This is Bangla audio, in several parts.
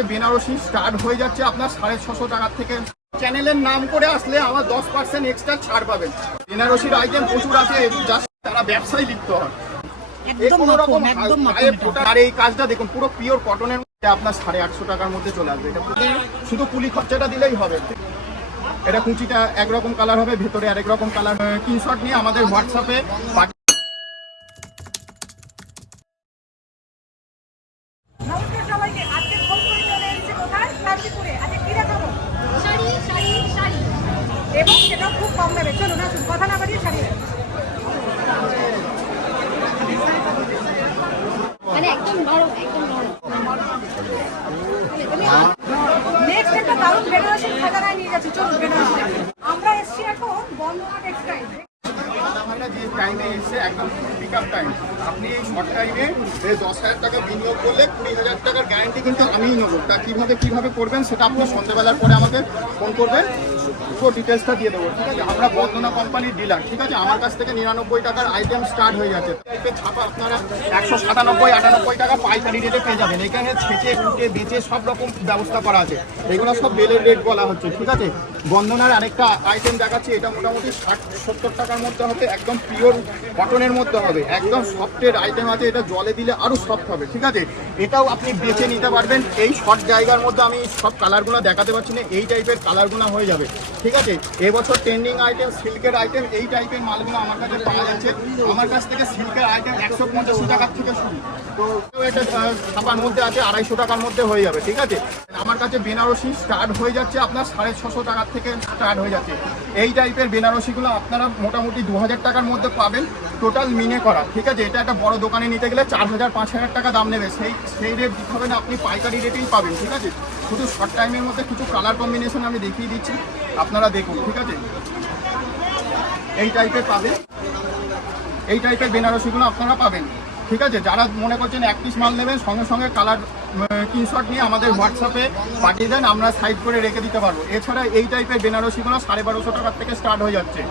কাছে বেনারসি স্টার্ট হয়ে যাচ্ছে আপনার 650 টাকা থেকে। চ্যানেলের নাম করে আসলে আমার 10% এক্সট্রা ছাড় পাবেন। বেনারসির আইটেম প্রচুর আছে, জাস্ট তারা ব্যবসায় লিপ্ত হয়। আর এই কাজটা দেখুন পুরো পিওর কটনের মধ্যে আপনার 850 টাকার মধ্যে চলে আসবে। এটা শুধু কুলি খরচাটা দিলেই হবে। এটা কুচিটা একরকম কালার হবে, ভেতরে আরেক রকম কালার। স্ক্রিনশট নিয়ে আমাদের হোয়াটসঅ্যাপে এবং সেটাও খুব কম দামে। চলো না কথা না বাড়িয়ে শাড়ি মানে একদম নরম, একদম নরম। নেক্সট একটা দারুণ বেনারসি খাজানায় নিয়ে যাচ্ছি। চলুন বেনারসি আমরা এসছি এখন বন্দনা টেক্সটাইল। যে টাইমে এসে একদম পিকআপ টাইম, আপনি এই শর্ট টাইমে 10,000 টাকা বিনিয়োগ করলে 20,000 টাকার গ্যারান্টি কিন্তু আমিই নেবো। তা কিভাবে করবেন সেটা আপনি সন্ধ্যাবেলার পরে আমাকে ফোন করবেন, পুরো ডিটেলসটা দিয়ে দেবো। ঠিক আছে, আমরা বন্দনা কোম্পানির ডিলার। ঠিক আছে, আমার কাছ থেকে 99 টাকার আইটেম স্টার্ট হয়ে যাচ্ছে। ছাপা আপনারা 197-98 টাকা পাইকারি রেটে পেয়ে যাবেন। এখানে ছেঁচে কুটে বেচে সব রকম ব্যবস্থা করা আছে। এগুলো সব বেলের রেট বলা হচ্ছে। ঠিক আছে, বন্দনার আরেকটা আইটেম দেখাচ্ছি। এটা মোটামুটি 60-70 টাকার মধ্যে হবে, একদম পিওর কটনের মধ্যে হবে, একদম সফটের আইটেম আছে। এটা জলে দিলে আরও সফট হবে। ঠিক আছে, এটাও আপনি বেছে নিতে পারবেন। এই শর্ট জায়গার মধ্যে আমি সব কালারগুলো দেখাতে পারছি না, এই টাইপের কালারগুলো হয়ে যাবে। ঠিক আছে, এবছর ট্রেন্ডিং আইটেম সিল্কের আইটেম, এই টাইপের মালগুলো আমার কাছে পাওয়া যাচ্ছে। আমার কাছ থেকে সিল্কের আইটেম 185 টাকার থেকে শুরু। তো এটা ছাপার মধ্যে আছে 250 টাকার মধ্যে হয়ে যাবে। ঠিক আছে, আমার কাছে বেনারসি স্টার্ট হয়ে যাচ্ছে আপনার 650 টাকার থেকে স্টার্ট হয়ে যাচ্ছে। এই টাইপের বেনারসিগুলো আপনারা মোটামুটি 2000 টাকার মধ্যে পাবেন, টোটাল মিনে করা। ঠিক আছে, এটা একটা বড় দোকানে নিতে গেলে 4000-5000 টাকা দাম নেবে, সেই রেট দিতে হবে না, আপনি পাইকারি রেটেই পাবেন। ঠিক আছে, শুধু শর্ট টাইমের মধ্যে কিছু কালার কম্বিনেশন আমি দেখিয়ে দিচ্ছি, আপনারা দেখুন। ঠিক আছে, এই টাইপের পাবেন, এই টাইপের বেনারসিগুলো আপনারা পাবেন। ঠিক আছে, যারা মনে করছেন এক পিস মাল নেবেন, সঙ্গে সঙ্গে কালার স্ক্রিনশট নিয়ে আমাদের হোয়াটসঅ্যাপে পাঠিয়ে দেন, আমরা সাইড করে রেখে দিতে পারবো। এছাড়া এই টাইপের বেনারসিগুলো 1250 টাকার থেকে স্টার্ট হয়ে যাচ্ছে।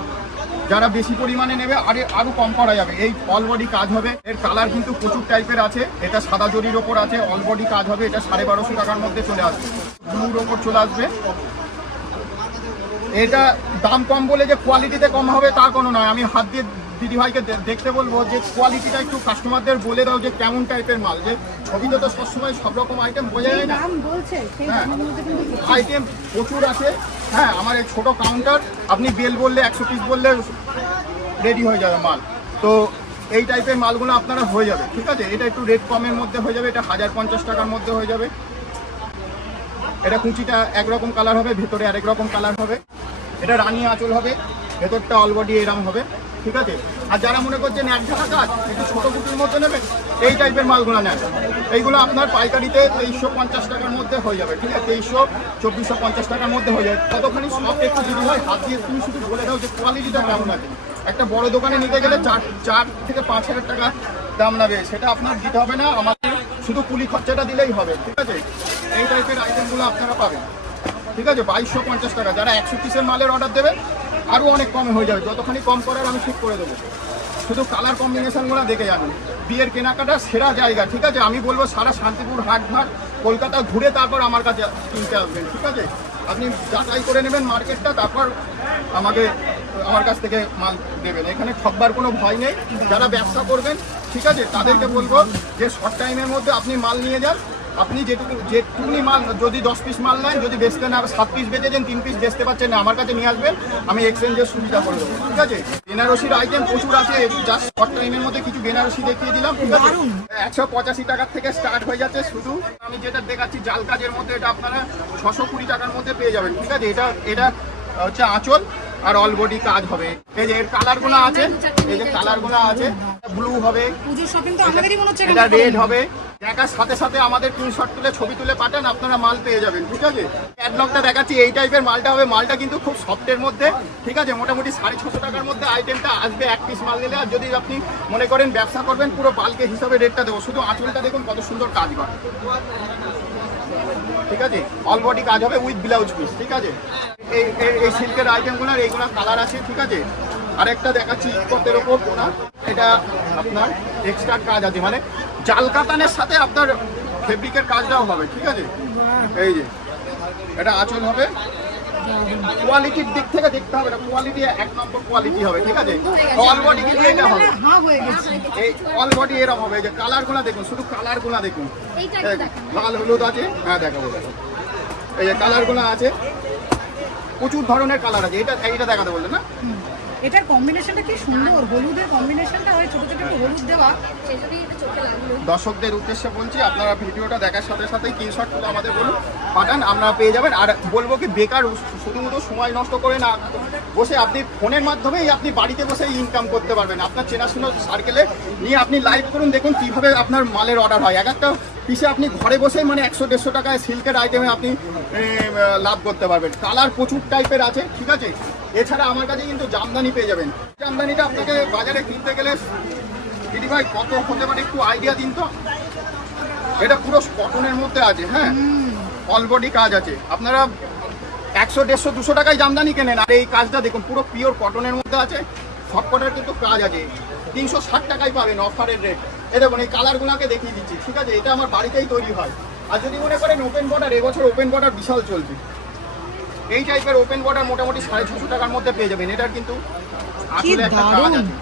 যারা বেশি পরিমাণে নেবে আরও কম করা যাবে। এই অল বডি কাজ হবে, এর কালার কিন্তু প্রচুর টাইপের আছে। এটা সাদা জরির ওপর আছে, অল বডি কাজ হবে। এটা 1250 টাকার মধ্যে চলে আসবে, ব্লুর ওপর চলে আসবে। এটা দাম কম বলে যে কোয়ালিটিতে কম হবে তা কোনো নয়। আমি হাত দিয়ে দিদিভাইকে দেখতে বলবো যে কোয়ালিটিটা একটু কাস্টমারদের বলে দাও যে কেমন টাইপের মাল। যে ছবিতে তো সবসময় সব রকম আইটেম বোঝা যায় না। আইটেম প্রচুর আছে। হ্যাঁ, আমার এই ছোটো কাউন্টার, আপনি বেল বললে 100 পিস বললে রেডি হয়ে যাবে মাল। তো এই টাইপের মালগুলো আপনারা হয়ে যাবে। ঠিক আছে, এটা একটু রেট কমের মধ্যে হয়ে যাবে, এটা 1050 টাকার মধ্যে হয়ে যাবে। এটা কুচিটা একরকম কালার হবে, ভেতরে আরেক রকম কালার হবে। এটা রানী আঁচল হবে, ভেতরটা অলবডি এরম হবে। ঠিক আছে, আর যারা মনে করছেন এক ঢাকা কাজ একটু ছোটো কুটির মধ্যে নেবেন, এই টাইপের মালগুলো নেন। এইগুলো আপনার পাইকারিতে 2350 টাকার মধ্যে হয়ে যাবে। ঠিক আছে, 2300-2450 টাকার মধ্যে হয়ে যাবে। কতখানি সব একটু যদি হয় হাত দিয়ে তুমি শুধু বলে দাও যে কোয়ালিটিটা কেমন আছে। একটা বড় দোকানে নিতে গেলে 4 থেকে 5,000 টাকা দাম লাগবে, সেটা আপনার দিতে হবে না, আমাদের শুধু কুলি খরচাটা দিলেই হবে। ঠিক আছে, এই টাইপের আইটেমগুলো আপনারা পাবেন। ঠিক আছে, 2250 টাকা। যারা 100 পিসের মালের অর্ডার দেবে আরও অনেক কমে হয়ে যাবে, যতখানি কম করার আমি ঠিক করে দেবো। শুধু কালার কম্বিনেশনগুলো দেখে যাবেন। বিয়ের কেনাকাটার সেরা জায়গা। ঠিক আছে, আমি বলবো সারা শান্তিপুর হাটঘাট কলকাতা ঘুরে তারপর আমার কাছে কিনতে আসবেন। ঠিক আছে, আপনি যাচাই করে নেবেন মার্কেটটা, তারপর আমার কাছ থেকে মাল দেবেন। এখানে ঠকবার কোনো ভয় নেই। যারা ব্যবসা করবেন, ঠিক আছে, তাদেরকে বলবো যে শর্ট টাইমের মধ্যে আপনি মাল নিয়ে যান। আপনি যেটুকুনি মাল, যদি 10 পিস মাল নেন, যদি বেচতে না 7 পিস বেচেছেন, 3 পিস বেচতে পারছেন না, আমার কাছে নিয়ে আসবেন, আমি এক্সচেঞ্জের সুবিধা করে দেবো। ঠিক আছে, বেনারসির আইটেম প্রচুর আছে, জাস্ট শর্ট টাইমের মধ্যে কিছু বেনারসি দেখিয়ে দিলাম। ঠিক আছে, 185 টাকার থেকে স্টার্ট হয়ে যাচ্ছে। শুধু আমি যেটা দেখাচ্ছি জাল কাজের মধ্যে, এটা আপনারা 620 টাকার মধ্যে পেয়ে যাবেন। ঠিক আছে, এটা হচ্ছে আঁচল আর অল বডি কাজ হবে। এই যে এর কালারগুলো আছে, এই যে কালারগুলো আছে, ব্লু হবে, এটা রেড হবে। দেখার সাথে সাথে আমাদের স্ক্রিনশট তুলে ছবি তুলে পাঠান, আপনারা মাল পেয়ে যাবেন। ঠিক আছে, ক্যাটলগটা দেখাচ্ছি, এই টাইপের মালটা হবে। মালটা কিন্তু খুব সফটের মধ্যে। ঠিক আছে, মোটামুটি 650 টাকার মধ্যে আইটেমটা আসবে এক পিস মাল নিলে। আর যদি আপনি মনে করেন ব্যবসা করবেন, পুরো বাল্কে হিসাবে রেটটা দেবো। শুধু আঁচলটা দেখুন কত সুন্দর কাজ করে। ঠিক আছে, অল বডি কাজ হবে উইথ ব্লাউজ পিস। ঠিক আছে, এই সিল্কের আইটেমগুলোর এইগুলো কালার আছে। ঠিক আছে, আরেকটা দেখাচ্ছি ইকোতের ওপর পোনা, এটা আপনার এক্সট্রা কাজ আছে, মানে জাল কাতানের সাথে আপনার ফেব্রিকের কাজটাও হবে, ঠিক আছে। এই যে এটা আঁচল হবে, কোয়ালিটির দিক থেকে দেখতে হবে না, কোয়ালিটি এক নম্বর কোয়ালিটি হবে, ঠিক আছে। অল বডি কিন্তু এটা হবে, হ্যাঁ হয়ে গেছে। এই অল বডি এরকম হবে। এই যে কালারগুলো দেখুন, শুধু কালারগুলো দেখুন, লাল হলুদ আছে, হ্যাঁ দেখাবো। এই যে কালারগুলো আছে, প্রচুর ধরনের কালার আছে। এইটা দেখাতে বললেন না? এটার কম্বিনেশনটা কি সুন্দর, হলুদের কম্বিনেশনটা হয়, ছোট ছোট একটু হলুদ দেওয়া, সেজন্যই এটা চোখে লাগলো। দর্শকদের উদ্দেশ্যে বলছি, আপনারা ভিডিওটা দেখার সাথে সাথেই স্ক্রিনশট তুলে আমাদের বলুন, পাঠান, আমরা পেয়ে যাবেন। আর বলবো কি, বেকার শুধুমাত্র সময় নষ্ট করে না বসে, আপনি ফোনের মাধ্যমেই আপনি বাড়িতে বসে ইনকাম করতে পারবেন। আপনার চেনাশোনা সার্কেলে নিয়ে আপনি লাইভ করুন, দেখুন কীভাবে আপনার মালের অর্ডার হয়। এক একটা পিসে আপনি ঘরে বসেই মানে 100-150 টাকায় সিল্কের আইটেমে আপনি লাভ করতে পারবেন। কালার প্রচুর টাইপের আছে, ঠিক আছে। এছাড়া আমার কাছে কিন্তু জামদানি পেয়ে যাবেন। জামদানিটা আপনাকে বাজারে কিনতে গেলে দিদি ভাই কত হতে পারে একটু আইডিয়া দিন তো। এটা পুরো কটনের মধ্যে আছে, হ্যাঁ, অল বডি কাজ আছে। আপনারা 100-150-200 টাকায় জামদানি কেনেন, আর এই কাজটা দেখুন পুরো পিওর কটনের মধ্যে আছে। সব কটার কিন্তু কাজ আছে, 360 টাকায় পাবেন অফারের রেট। এই দেখুন, এই কালারগুলোকে দেখিয়ে দিচ্ছি, ঠিক আছে। এটা আমার বাড়িতেই তৈরি হয়। আর যদি মনে করেন ওপেন বর্ডার, এবছর ওপেন বর্ডার বিশাল চলছে। এই টাইপের ওপেন বর্ডার মোটামুটি 650 টাকার মধ্যে পেয়ে যাবেন। এটার কিন্তু আসলে একটা কাজ আছে।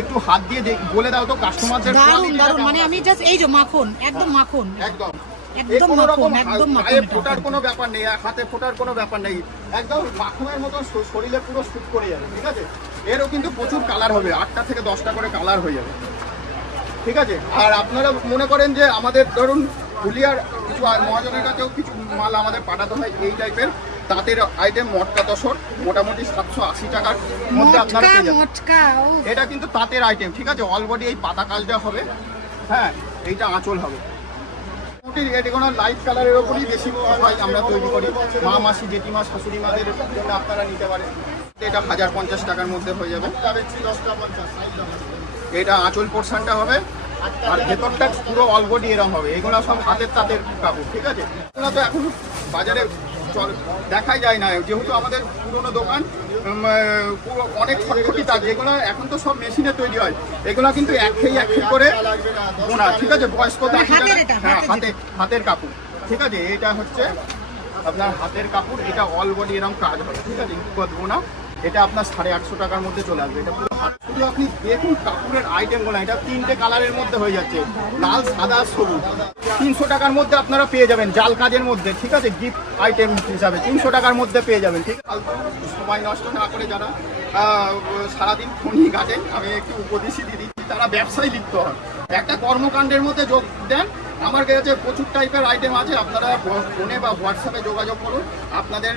একটু হাত দিয়ে বলে দাও তো কাস্টমারদের। দারুণ দারুণ, মানে আমি জাস্ট এই যে মাখন, একদম মাখন, একদম একদম মাখন, একদম গায়ে মাখন। ফোটার কোনো ব্যাপার নেই, হাতে ফোটার কোনো ব্যাপার নেই, একদম মাখনের মতো শরীরে পুরো স্যুট করে যাবে, ঠিক আছে। এরও কিন্তু প্রচুর কালার হবে, 8টা থেকে 10টা করে কালার হয়ে যাবে, ঠিক আছে। আর আপনারা মনে করেন যে আমাদের ধরুন হুলিয়ার কিছু মহাজনের কাছেও কিছু মাল আমাদের পাঠাতে হয় এই টাইপের তাঁতের আইটেম, মটকা তসর, মোটামুটি 780 টাকার মধ্যে আপনারা পেয়ে যাবেন। এটা কিন্তু তাঁতের আইটেম, ঠিক আছে। অল বডি এই পাতা কাজটা হবে, হ্যাঁ, এইটা আঁচল হবে। এটা কোনো লাইট কালারের ওপরই বেশি হয়, আমরা তৈরি করি। মা, মাসি, জেঠিমা, শাশুড়ি মাদের জন্য আপনারা নিতে পারেন। এটা 1050 টাকার মধ্যে হয়ে যাবে। এটা আঁচল পোর্শনটা হবে, আর ভেতরটা পুরো অল বডি এরকম হবে। এগুলো সব হাতের তাঁতের কাপড়, ঠিক আছে। এগুলো তো এখন বাজারে দেখাই যায় না, যেহেতু আমাদের পুরোনো দোকান, পুরো অনেক খটখটি তাঁত, যেগুলো এখন তো সব মেশিনে তৈরি হয়। এগুলো কিন্তু এক করে বোনা, ঠিক আছে। বয়স্ক হ্যাঁ, হাতের কাপড়, ঠিক আছে। এটা হচ্ছে আপনার হাতের কাপড়, এটা অল বডি এরকম কাজ হবে, ঠিক আছে। বোনা, এটা আপনার 850 টাকার মধ্যে চলে আসবে। এটা পুরো শুধু আপনি দেখুন কাপড়ের আইটেমগুলো, এটা 3টে কালারের মধ্যে হয়ে যাচ্ছে, লাল, সাদা, সবুজ। 300 টাকার মধ্যে আপনারা পেয়ে যাবেন, জাল কাজের মধ্যে, ঠিক আছে। গিফট আইটেম হিসাবে 300 টাকার মধ্যে পেয়ে যাবেন, ঠিক আছে। সময় নষ্ট না করে যারা সারাদিন ফোনই ঘাটেন, আমি একটু উপদেশই দিয়ে দিচ্ছি, তারা ব্যবসায় লিপ্ত হন, একটা কর্মকাণ্ডের মধ্যে যোগ দেন। আমার কাছে প্রচুর টাইপের আইটেম আছে, আপনারা ফোনে বা হোয়াটসঅ্যাপে যোগাযোগ করুন। আপনাদের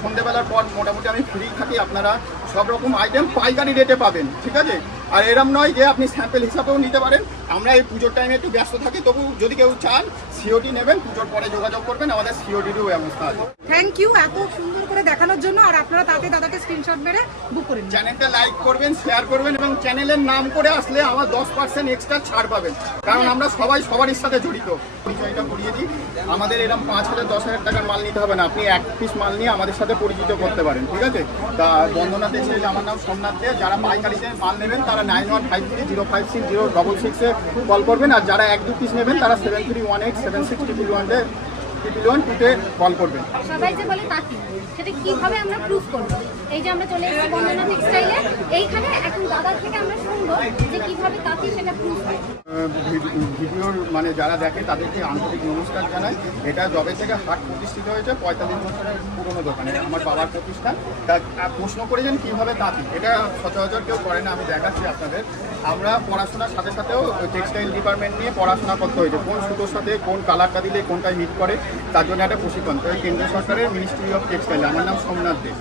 সন্ধ্যেবেলার পর মোটামুটি আমি ফ্রি থাকি, আপনারা সব রকম আইটেম পাইকারি রেটে পাবেন, ঠিক আছে। আর এরম নয় যে আপনি স্যাম্পেল হিসাবেও নিতে পারেন। আমরা এই পুজোর টাইমে একটু ব্যস্ত থাকি, তবু যদি কেউ চান সিওডি নেবেন, পুজোর পরে যোগাযোগ করবেন, আমাদের সিওডিরও ব্যবস্থা আছে। থ্যাংক ইউ এত সুন্দর করে দেখানোর জন্য। আর আপনারা তাতে দাদাকে স্ক্রিনশট মেরে বুক করে নিন। চ্যানেলটা লাইক করবেন, শেয়ার করবেন, এবং চ্যানেলের নাম করে আসলে আমার 10% এক্সট্রা ছাড় পাবেন, কারণ আমরা সবাই সবারই সাথে জড়িত। পরিচয়টা করিয়ে দিই, আমাদের এরকম 5,000-10,000 টাকার মাল নিতে হবে না, আপনি এক পিস মাল নিয়ে আমাদের সাথে পরিচিত করতে পারেন, ঠিক আছে। তা বন্দনা দেশে, আমার নাম সোমনাথ দে। যারা পাইকারিতে মাল নেবেন তারা 9153-056-066-এ কল করবেন, আর যারা 1-2 পিস নেবেন তারা 7318-76-1-1-2-তে কল করবেন। সবাই যে বলে তাঁতি, সেটা কিভাবে আমরা প্রুফ করবো? এই যে আমরা চলে এসেছি বন্দনা টেক্সটাইলে, এইখানে এখন দাদার থেকে আমরা শুনবো যে কিভাবে তাঁতি সেটা প্রুফ হয়। ভিডিওর মানে যারা দেখে তাদেরকে আন্তরিক নমস্কার জানাই। এটা যবে থেকে হাট প্রতিষ্ঠিত হয়েছে, 45 বছরের পুরনো দোকানে, আমার বাবার প্রতিষ্ঠান। তা প্রশ্ন করেছেন কীভাবে তাঁতি, এটা সচরাচর কেউ করে না, আমি দেখাচ্ছি আপনাদের। আমরা পড়াশোনার সাথে সাথেও টেক্সটাইল ডিপার্টমেন্ট নিয়ে পড়াশোনা করতে হয়েছে, কোন সুতোর সাথে কোন কালারটা দিলে কোনটা হিট করে, তার জন্য একটা প্রশিক্ষণ। তো কেন্দ্র সরকারের মিনিস্ট্রি অফ টেক্সটাইল, আমার নাম সোমনাথ দে।